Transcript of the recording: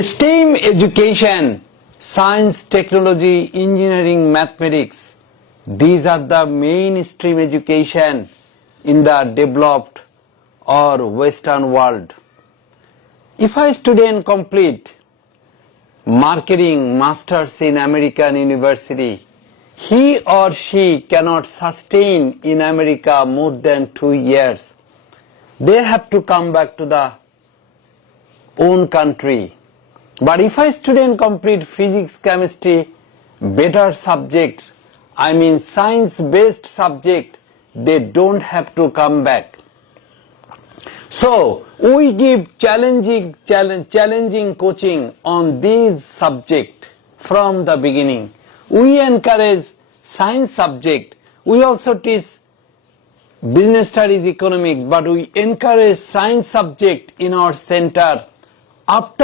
STEM education, science, technology, engineering, mathematics, these are the mainstream education in the developed or Western world. If a student complete marketing masters in American university, he or she cannot sustain in America more than 2 years. They have to come back to the own country. But if a student complete physics, chemistry, better subject, I mean science based subject, they don't have to come back. So we give challenging coaching on these subject from the beginning. We encourage science subject. We also teach business studies, economics, but we encourage science subject in our center. After